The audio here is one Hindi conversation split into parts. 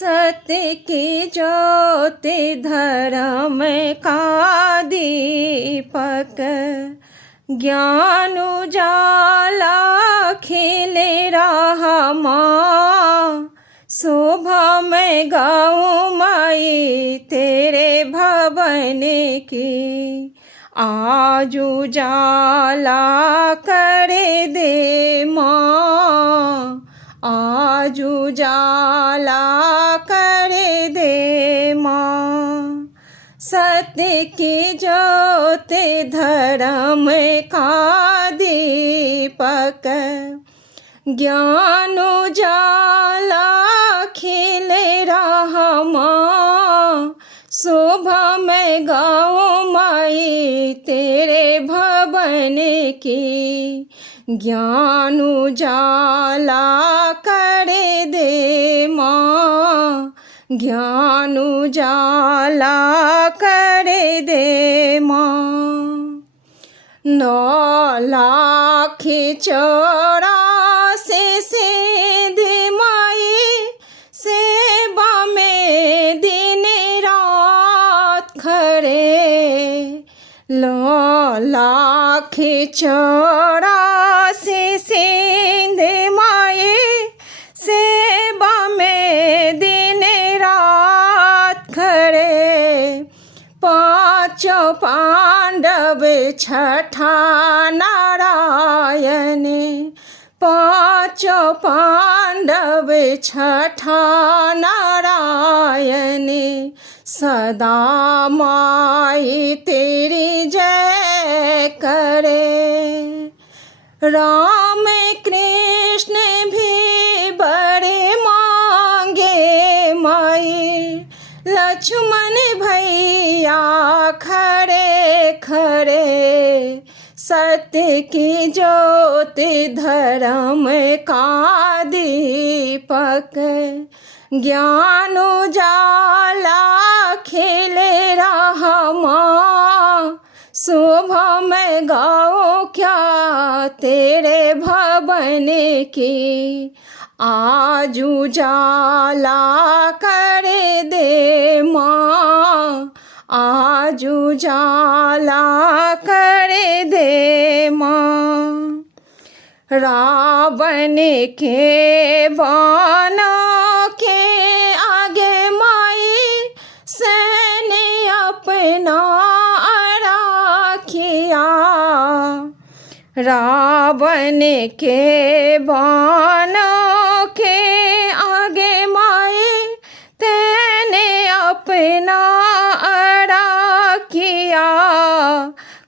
सत्य की ज्योति धर्म का दीपक, ज्ञान उजाला खिले रहा माँ। शोभा में गाऊं माई तेरे भवन की, आज उजाला करे दे माँ, आज उजाला करे दे माँ। सत्य की ज्योति धर्म का दीपक, ज्ञान उजाला खिले रहा माँ। शोभा में गाऊं माई तेरे भवन की, ज्ञान उजाला करे दे माँ, ज्ञान उजाला करे दे माँ। 9,84 सिद्धि माई सेवा में दिन रात खड़े, 9,84 सिद्धि माई सेवा में दिन रात खड़े। 5 पांडव छठा नारायण, 5 पांडव छठा नारायण। सदा माई तेरी जय करे। राम कृष्ण भी बड़े मांगे माई, लक्ष्मण भैया खड़े खड़े। सत्य की ज्योति धर्म का दीपक, ज्ञान उजाला खिले रहा माँ। शोभा में गाओ क्या तेरे भवन की, आज उजाला करे दे माँ, आज उजाला करे दे माँ। रावण के बाणों के आगे माई सैन्य अपना किया। रावण के बाणों के आगे माई तेने अपना अड़ा किया।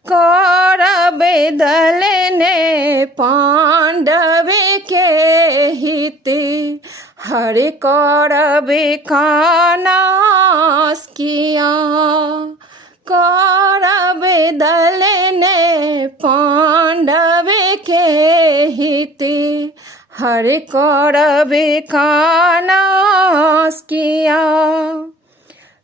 कौरव दल ने पांडव के हित, हर कौरव का नाश किया। कौरव दल ने पांडव के हित, हर कौरव का नाश किया।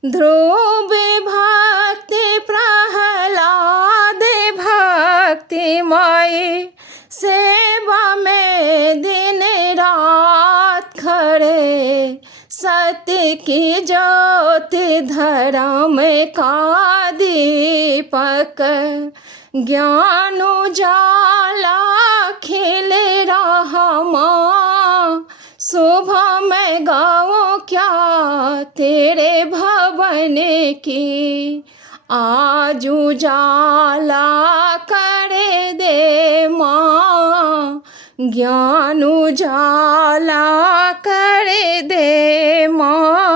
ध्रुव भक्ति प्रहलाद भक्ति माई सेवा में दिन रात खड़े। सत्य की ज्योति धर्म का दीपक, ज्ञान उजाला खिले रहा माँ। शोभा में गाओ क्या तेरे भवन की, आज उजाला करे दे माँ, ज्ञान उजाला करे दे माँ।